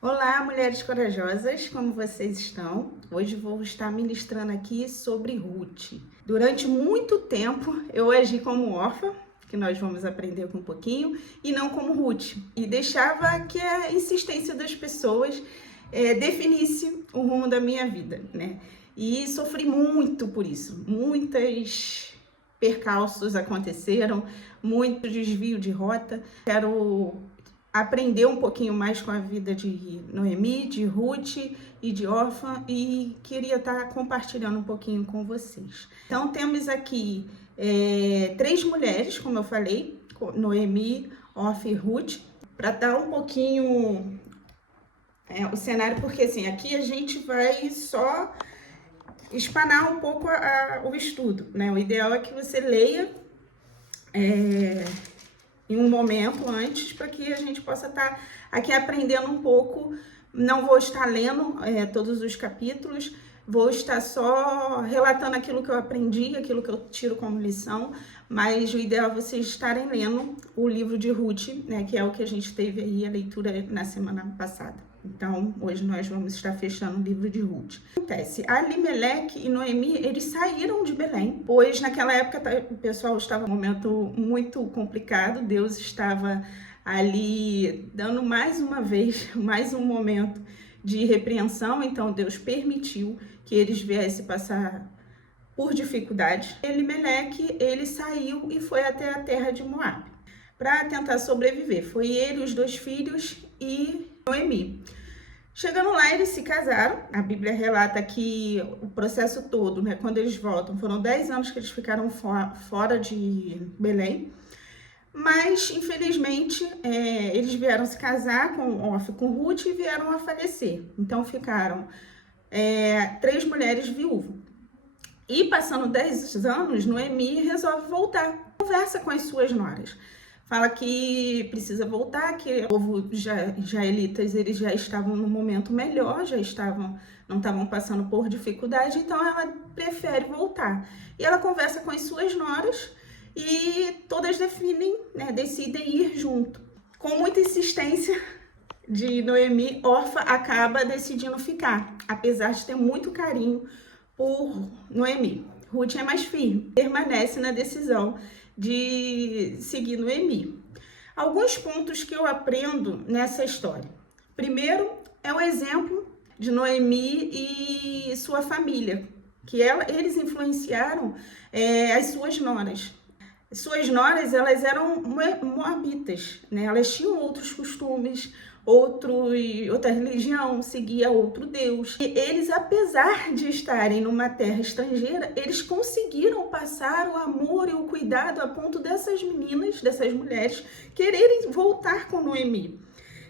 Olá, mulheres corajosas, como vocês estão? Hoje vou estar ministrando aqui sobre Ruth. Durante muito tempo eu agi como órfã, que nós vamos aprender aqui um pouquinho, e não como Ruth. E deixava que a insistência das pessoas definisse o rumo da minha vida, né? E sofri muito por isso. Muitos percalços aconteceram, muito desvio de rota. Quero aprender um pouquinho mais com a vida de Noemi, de Ruth e de Orfa e queria estar compartilhando um pouquinho com vocês. Então temos aqui três mulheres, como eu falei, Noemi, Orfa e Ruth, para dar um pouquinho o cenário, porque assim, aqui a gente vai só espanar um pouco o estudo, né? O ideal é que você leia em um momento antes, para que a gente possa estar aqui aprendendo um pouco. Não vou estar lendo todos os capítulos, vou estar só relatando aquilo que eu aprendi, aquilo que eu tiro como lição, mas o ideal é vocês estarem lendo o livro de Ruth, né, que é o que a gente teve aí a leitura na semana passada. Então, hoje nós vamos estar fechando o livro de Ruth. Acontece, Alimeleque e Noemi, eles saíram de Belém, pois naquela época o pessoal estava num momento muito complicado, Deus estava ali dando mais uma vez, mais um momento de repreensão, então Deus permitiu que eles viessem passar por dificuldades. Elimeleque, ele saiu e foi até a terra de Moabe para tentar sobreviver. Foi ele, os dois filhos e Noemi. Chegando lá, eles se casaram. A Bíblia relata que o processo todo, né, quando eles voltam, foram 10 anos que eles ficaram fora de Belém. Mas, infelizmente, eles vieram se casar com Ruth e vieram a falecer. Então, ficaram 3 mulheres viúvas. E passando 10 anos, Noemi resolve voltar. Conversa com as suas noras. Fala que precisa voltar, que o povo israelitas eles já estavam no momento melhor, não estavam passando por dificuldade, então ela prefere voltar. E ela conversa com as suas noras e todas decidem ir junto. Com muita insistência de Noemi, Orfa acaba decidindo ficar, apesar de ter muito carinho por Noemi. Ruth é mais firme, permanece na decisão de seguir Noemi. Alguns pontos que eu aprendo nessa história. Primeiro é o exemplo de Noemi e sua família, que eles influenciaram as suas noras. Suas noras, elas eram moabitas, né? Elas tinham outros costumes, outra religião, seguia outro Deus. E eles, apesar de estarem numa terra estrangeira, eles conseguiram passar o amor e o cuidado a ponto dessas meninas, dessas mulheres, quererem voltar com Noemi.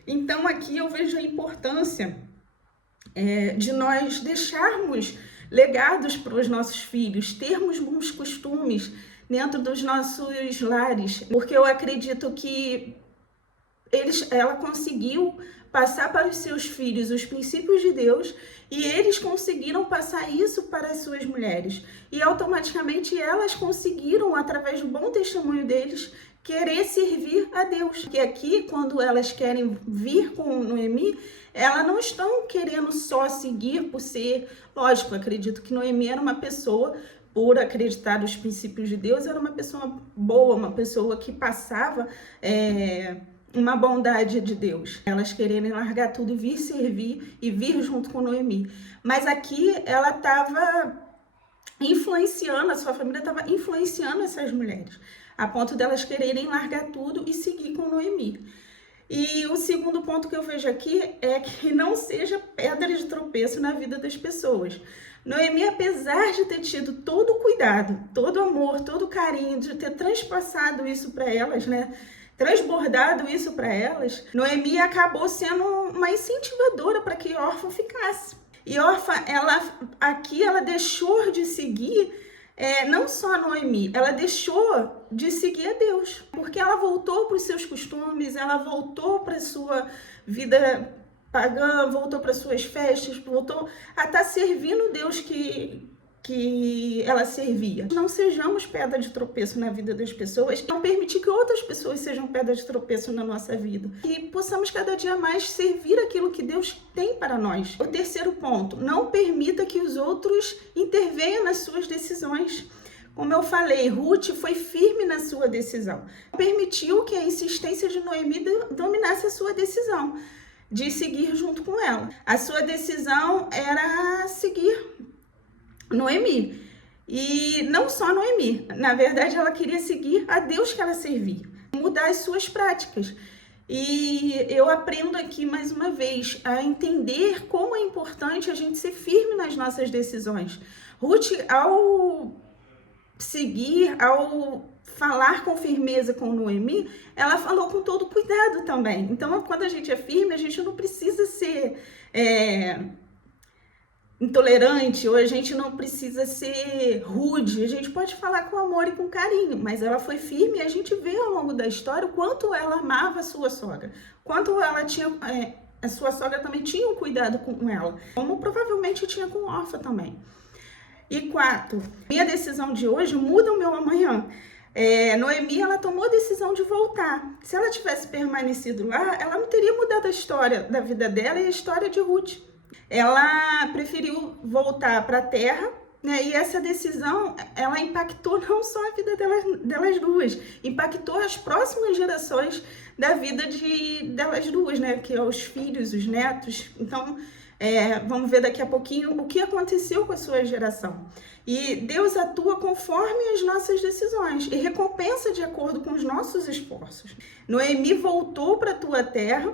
Então, aqui eu vejo a importância de nós deixarmos legados para os nossos filhos, termos bons costumes dentro dos nossos lares, porque eu acredito que ela conseguiu passar para os seus filhos os princípios de Deus e eles conseguiram passar isso para as suas mulheres. E automaticamente elas conseguiram, através do bom testemunho deles, querer servir a Deus. Porque aqui, quando elas querem vir com Noemi, elas não estão querendo só seguir por ser... Lógico, acredito que Noemi era uma pessoa, por acreditar nos princípios de Deus, era uma pessoa boa, uma pessoa que passava... uma bondade de Deus, elas quererem largar tudo e vir servir e vir junto com Noemi. Mas aqui ela estava influenciando, a sua família estava influenciando essas mulheres, a ponto delas quererem largar tudo e seguir com Noemi. E o segundo ponto que eu vejo aqui é que não seja pedra de tropeço na vida das pessoas. Noemi, apesar de ter tido todo o cuidado, todo o amor, todo o carinho, de ter transpassado isso para elas, né? Transbordado isso para elas, Noemi acabou sendo uma incentivadora para que Orfa ficasse. E Orfa, ela deixou de seguir não só a Noemi, ela deixou de seguir a Deus, porque ela voltou para os seus costumes, ela voltou para a sua vida pagã, voltou para suas festas, voltou a estar servindo Deus que que ela servia. Não sejamos pedra de tropeço na vida das pessoas, não permitir que outras pessoas sejam pedra de tropeço na nossa vida. E possamos cada dia mais servir aquilo que Deus tem para nós. O terceiro ponto, não permita que os outros intervenham nas suas decisões. Como eu falei, Ruth foi firme na sua decisão. Permitiu que a insistência de Noemi dominasse a sua decisão de seguir junto com ela. A sua decisão era seguir Noemi. E não só Noemi. Na verdade, ela queria seguir a Deus que ela servia. Mudar as suas práticas. E eu aprendo aqui, mais uma vez, a entender como é importante a gente ser firme nas nossas decisões. Ruth, ao falar com firmeza com Noemi, ela falou com todo cuidado também. Então, quando a gente é firme, a gente não precisa ser intolerante, ou a gente não precisa ser rude. A gente pode falar com amor e com carinho, mas ela foi firme e a gente vê ao longo da história o quanto ela amava a sua sogra, quanto ela tinha... a sua sogra também tinha um cuidado com ela, como provavelmente tinha com Orfa também. E 4, minha decisão de hoje muda o meu amanhã. Noemi, ela tomou a decisão de voltar. Se ela tivesse permanecido lá, ela não teria mudado a história da vida dela e a história de Ruth. Ela preferiu voltar para a terra, né? E essa decisão, ela impactou não só a vida delas duas, impactou as próximas gerações da vida delas duas, né? Que é os filhos, os netos. Então, vamos ver daqui a pouquinho o que aconteceu com a sua geração. E Deus atua conforme as nossas decisões e recompensa de acordo com os nossos esforços. Noemi voltou para a tua terra.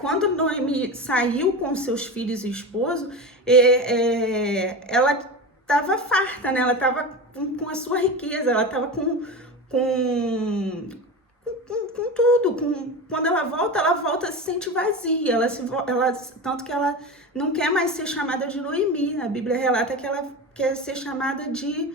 Quando Noemi saiu com seus filhos e esposo, ela estava farta, né? Ela estava com a sua riqueza, ela estava com tudo. Quando ela volta se sente vazia. Tanto que ela não quer mais ser chamada de Noemi. A Bíblia relata que ela quer ser chamada de...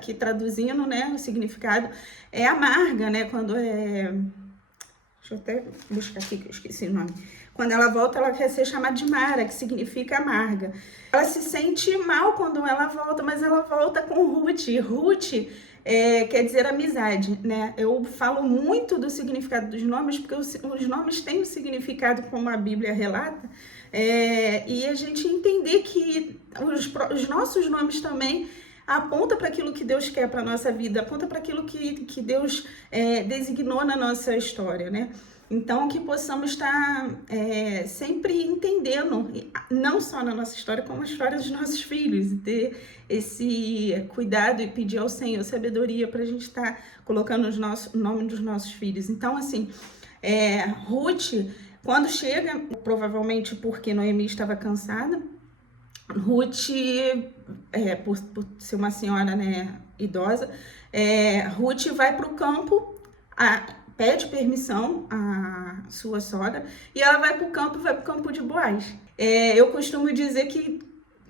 que traduzindo, né, o significado é amarga, né? Quando deixa eu até buscar aqui que eu esqueci o nome. Quando ela volta, ela quer ser chamada de Mara, que significa amarga. Ela se sente mal quando ela volta, mas ela volta com Ruth. Ruth quer dizer amizade, né? Eu falo muito do significado dos nomes, porque os nomes têm um significado como a Bíblia relata, e a gente entender que os nossos nomes também aponta para aquilo que Deus quer para a nossa vida, aponta para aquilo que Deus designou na nossa história, né? Então, que possamos estar sempre entendendo, não só na nossa história, como a história dos nossos filhos, e ter esse cuidado e pedir ao Senhor sabedoria para a gente estar colocando o nome dos nossos filhos. Então, assim, Ruth, quando chega, provavelmente porque Noemi estava cansada, Ruth, por ser uma senhora, né, idosa, Ruth vai para o campo, pede permissão à sua sogra, e ela vai para o campo de Boaz. Eu costumo dizer que,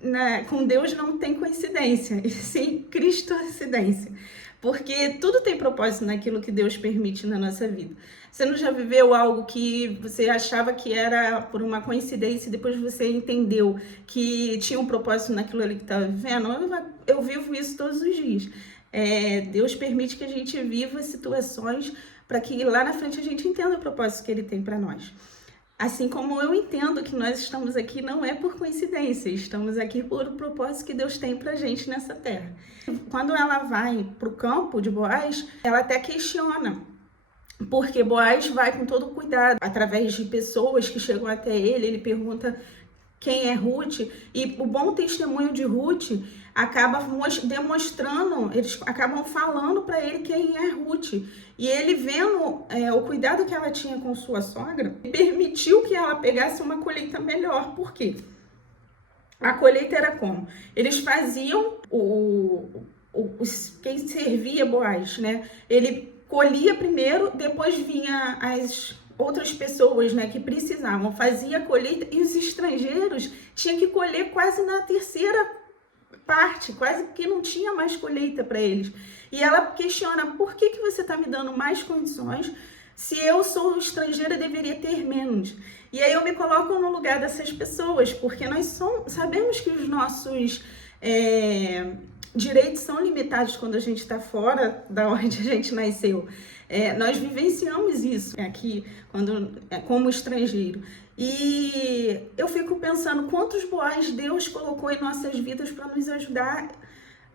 né, com Deus não tem coincidência, e sim Cristocidência, porque tudo tem propósito naquilo que Deus permite na nossa vida. Você não já viveu algo que você achava que era por uma coincidência e depois você entendeu que tinha um propósito naquilo ali que estava vivendo? Eu vivo isso todos os dias. Deus permite que a gente viva situações para que lá na frente a gente entenda o propósito que Ele tem para nós. Assim como eu entendo que nós estamos aqui não é por coincidência, estamos aqui por o propósito que Deus tem para a gente nessa terra. Quando ela vai para o campo de Boaz, ela até questiona, porque Boaz vai com todo cuidado, através de pessoas que chegam até ele pergunta quem é Ruth, e o bom testemunho de Ruth acaba demonstrando, eles acabam falando para ele quem é Ruth, e ele vendo o cuidado que ela tinha com sua sogra, permitiu que ela pegasse uma colheita melhor. Por quê? A colheita era como? Eles faziam, quem servia Boaz, né? Ele colhia primeiro, depois vinha as outras pessoas, né, que precisavam, fazia a colheita, e os estrangeiros tinham que colher quase na terceira parte, quase que não tinha mais colheita para eles. E ela questiona, por que você está me dando mais condições, Se eu sou estrangeira, deveria ter menos. E aí eu me coloco no lugar dessas pessoas, porque nós sabemos que os nossos direitos são limitados quando a gente está fora da onde a gente nasceu. Nós vivenciamos isso aqui como estrangeiro. E eu fico pensando quantos Boaz Deus colocou em nossas vidas para nos ajudar.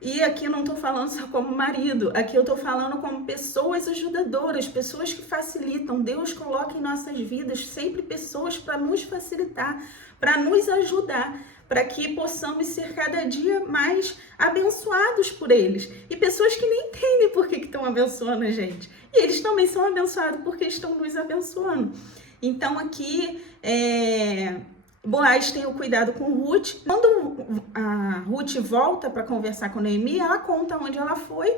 E aqui eu não estou falando só como marido, aqui eu estou falando como pessoas ajudadoras, pessoas que facilitam. Deus coloca em nossas vidas sempre pessoas para nos facilitar, para nos ajudar, para que possamos ser cada dia mais abençoados por eles. E pessoas que nem entendem por que estão abençoando a gente. E eles também são abençoados porque estão nos abençoando. Então aqui Boaz tem o cuidado com Ruth. Quando a Ruth volta para conversar com Noemi, ela conta onde ela foi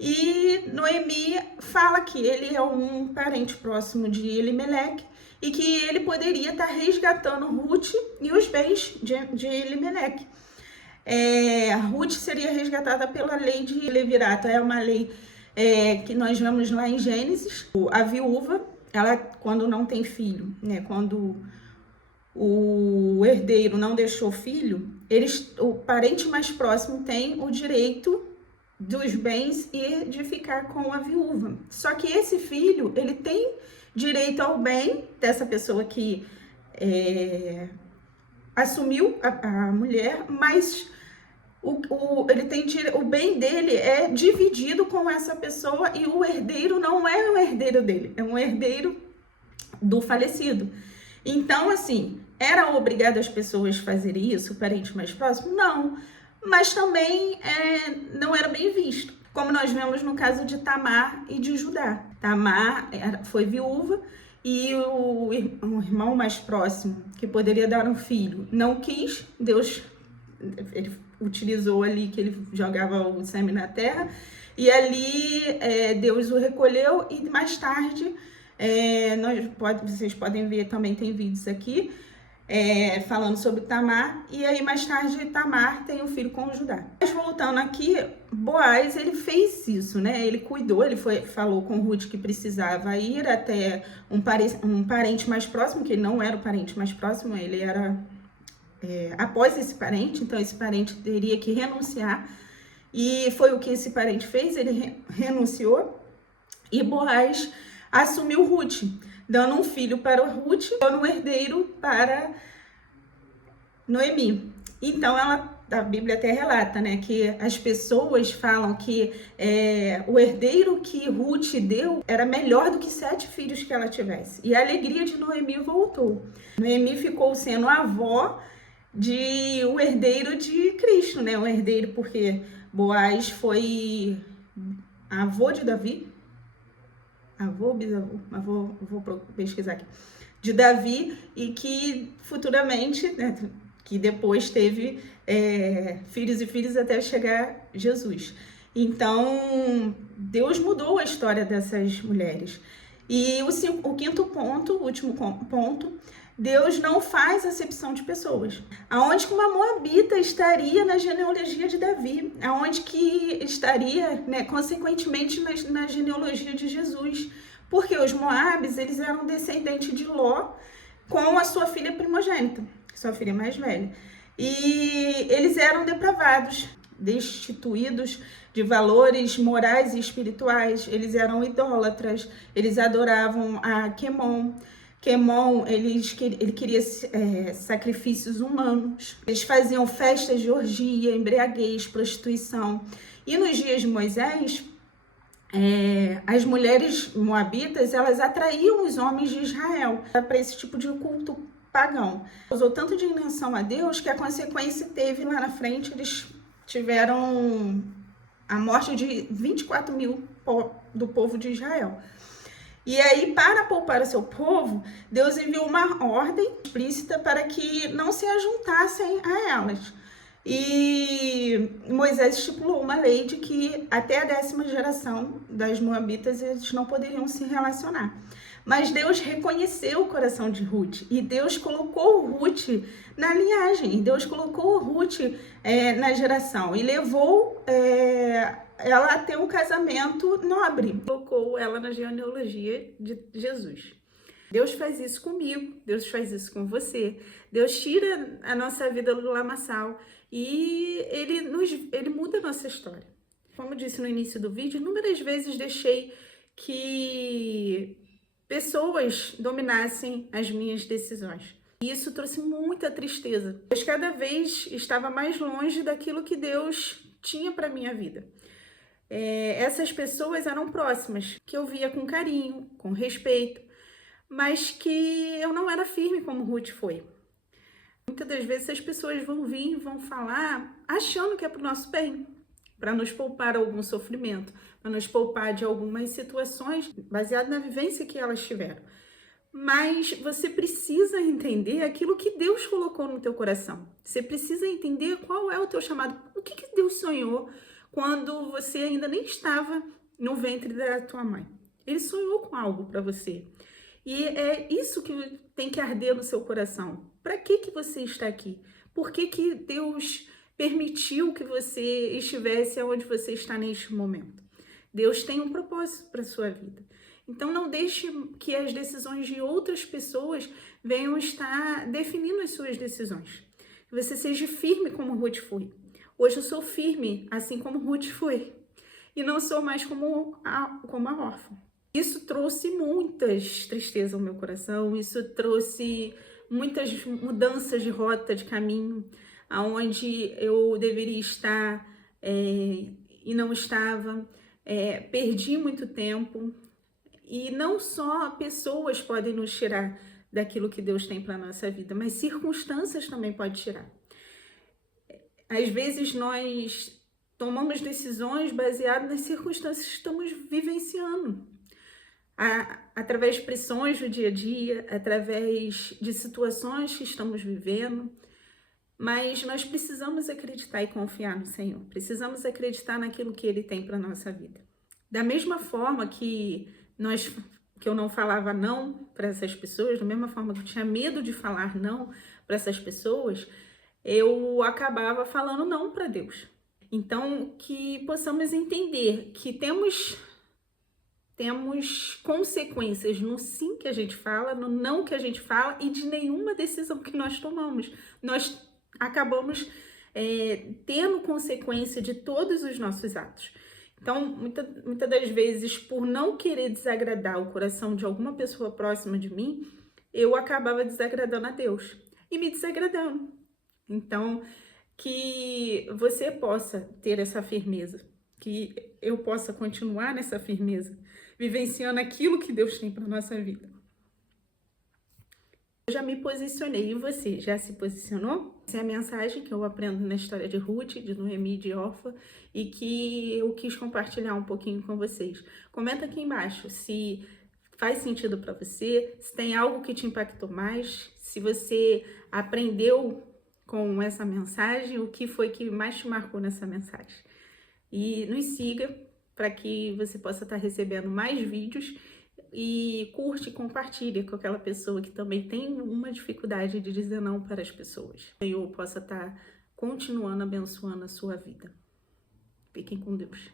e Noemi fala que ele é um parente próximo de Elimeleque e que ele poderia estar resgatando Ruth e os bens de Elimeleque. Ruth seria resgatada pela lei de Levirato, é uma lei que nós vemos lá em Gênesis. A viúva, ela quando não tem filho, né, quando o herdeiro não deixou filho, o parente mais próximo tem o direito dos bens e de ficar com a viúva. Só que esse filho, ele tem direito ao bem dessa pessoa que assumiu a mulher, mas o bem dele é dividido com essa pessoa e o herdeiro não é um herdeiro dele, é um herdeiro do falecido. Então, assim, era obrigado as pessoas fazerem isso, o parente mais próximo? Não, mas também não era bem visto. Como nós vemos no caso de Tamar e de Judá. Tamar foi viúva e o irmão mais próximo, que poderia dar um filho, não quis. Deus ele utilizou ali que ele jogava o sêmen na terra e ali Deus o recolheu e mais tarde... vocês podem ver, também tem vídeos aqui falando sobre Tamar, e aí mais tarde Tamar tem um filho com Judá. Mas voltando aqui, Boaz, ele fez isso, né? Ele cuidou, falou com Ruth que precisava ir até um parente mais próximo, que ele não era o parente mais próximo, ele era após esse parente, então esse parente teria que renunciar, e foi o que esse parente fez, ele renunciou, e Boaz assumiu Ruth, dando um filho para Ruth, dando um herdeiro para Noemi. Então, a Bíblia até relata, né, que as pessoas falam que o herdeiro que Ruth deu era melhor do que 7 filhos que ela tivesse. E a alegria de Noemi voltou. Noemi ficou sendo a avó de um herdeiro de Cristo, né, um herdeiro porque Boaz foi avô de Davi, vou pesquisar aqui, de Davi, e que futuramente, né, que depois teve filhos e filhas até chegar Jesus. Então, Deus mudou a história dessas mulheres. E o quinto ponto, o último ponto, Deus não faz acepção de pessoas. Aonde que uma moabita estaria na genealogia de Davi? Aonde que estaria, né, consequentemente, na genealogia de Jesus? Porque os moabes, eles eram descendentes de Ló com a sua filha primogênita, sua filha mais velha. E eles eram depravados, destituídos de valores morais e espirituais. Eles eram idólatras, eles adoravam a Quemon, ele queria sacrifícios humanos. Eles faziam festas de orgia, embriaguez, prostituição. E nos dias de Moisés, as mulheres moabitas, elas atraíam os homens de Israel para esse tipo de culto pagão. Usou tanto de invenção a Deus que a consequência teve lá na frente, eles tiveram a morte de 24 mil do povo de Israel. E aí, para poupar o seu povo, Deus enviou uma ordem explícita para que não se ajuntassem a elas. E Moisés estipulou uma lei de que até a 10ª geração das moabitas eles não poderiam se relacionar. Mas Deus reconheceu o coração de Ruth e Deus colocou Ruth na linhagem, Deus colocou Ruth na geração e levou ela ter um casamento nobre. Colocou ela na genealogia de Jesus. Deus faz isso comigo, Deus faz isso com você. Deus tira a nossa vida do lamaçal e ele muda a nossa história. Como eu disse no início do vídeo, inúmeras vezes deixei que pessoas dominassem as minhas decisões. E isso trouxe muita tristeza. Eu cada vez estava mais longe daquilo que Deus tinha para minha vida. Essas pessoas eram próximas, que eu via com carinho, com respeito, mas que eu não era firme como Ruth foi. Muitas das vezes as pessoas vão vir e vão falar achando que é para o nosso bem, para nos poupar algum sofrimento, para nos poupar de algumas situações baseadas na vivência que elas tiveram. Mas você precisa entender aquilo que Deus colocou no teu coração. Você precisa entender qual é o teu chamado. O que Deus sonhou quando você ainda nem estava no ventre da tua mãe? Ele sonhou com algo para você. E é isso que tem que arder no seu coração. Para que você está aqui? Por que Deus permitiu que você estivesse onde você está neste momento? Deus tem um propósito para a sua vida. Então não deixe que as decisões de outras pessoas venham estar definindo as suas decisões. Que você seja firme como Ruth foi. Hoje eu sou firme, assim como Ruth foi. E não sou mais como a órfã. Isso trouxe muitas tristezas ao meu coração, isso trouxe muitas mudanças de rota, de caminho, aonde eu deveria estar e não estava. Perdi muito tempo. E não só pessoas podem nos tirar daquilo que Deus tem para a nossa vida, mas circunstâncias também podem tirar. Às vezes nós tomamos decisões baseadas nas circunstâncias que estamos vivenciando. Através de pressões do dia a dia, através de situações que estamos vivendo, mas nós precisamos acreditar e confiar no Senhor, precisamos acreditar naquilo que Ele tem para a nossa vida. Da mesma forma que eu não falava não para essas pessoas, da mesma forma que eu tinha medo de falar não para essas pessoas, eu acabava falando não para Deus. Então, que possamos entender que temos consequências no sim que a gente fala, no não que a gente fala e de nenhuma decisão que nós tomamos. Nós acabamos tendo consequência de todos os nossos atos. Então, muitas das vezes, por não querer desagradar o coração de alguma pessoa próxima de mim, eu acabava desagradando a Deus e me desagradando. Então, que você possa ter essa firmeza, que eu possa continuar nessa firmeza, vivenciando aquilo que Deus tem para a nossa vida. Eu já me posicionei, e você já se posicionou? Essa é a mensagem que eu aprendo na história de Ruth, de Noemi e de Orfa, e que eu quis compartilhar um pouquinho com vocês. Comenta aqui embaixo se faz sentido para você, se tem algo que te impactou mais, se você aprendeu com essa mensagem, o que foi que mais te marcou nessa mensagem. E nos siga para que você possa estar recebendo mais vídeos e curte e compartilhe com aquela pessoa que também tem uma dificuldade de dizer não para as pessoas. Que eu possa estar continuando abençoando a sua vida. Fiquem com Deus.